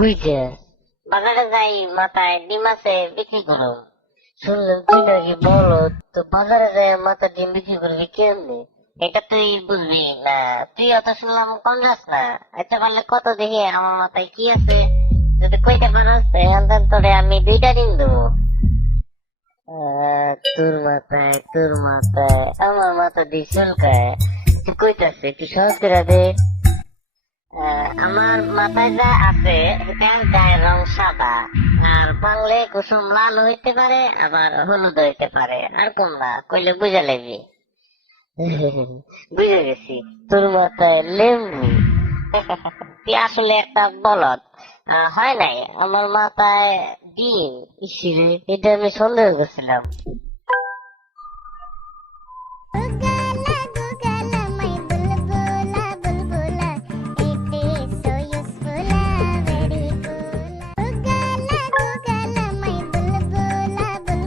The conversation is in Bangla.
কই যে বাজারে যাই, মাথায় ডিম আছে বিক্রি করো। শুনলাম তুই নাকি বলো, তো বাজারে যাই মাথা ডিম বিক্রি করবি কেমনি? এটা তুই বুঝবি না, তুই অত শুনলাম কম যাস না। আচ্ছা পারলে কত দেখি আমার মাথায় কি আছে, যদি কইতে পারস তাহলে তোরে আমি 2টা ডিম দেবো। তোর মাথায় আমার মাথা দিয়ে চুলকায়, তুই কইতাছে একটু সহজ করে দে। আমার মাথায় যা আছে এটার গায়ের রং সাদা, আর বাংলে কুসুম লাল হইতে পারে, আবার হলুদ হইতে পারে, আর কমলা কইলে বুঝা লাগবি। বুঝে গেছি, তোর মাথায় লেম্বু। তুই আসলে একটা বলদ। হয় নাই আমার মাথায় ডিম। ইসিরে, এটা আমি সন্দেহ করছিলাম।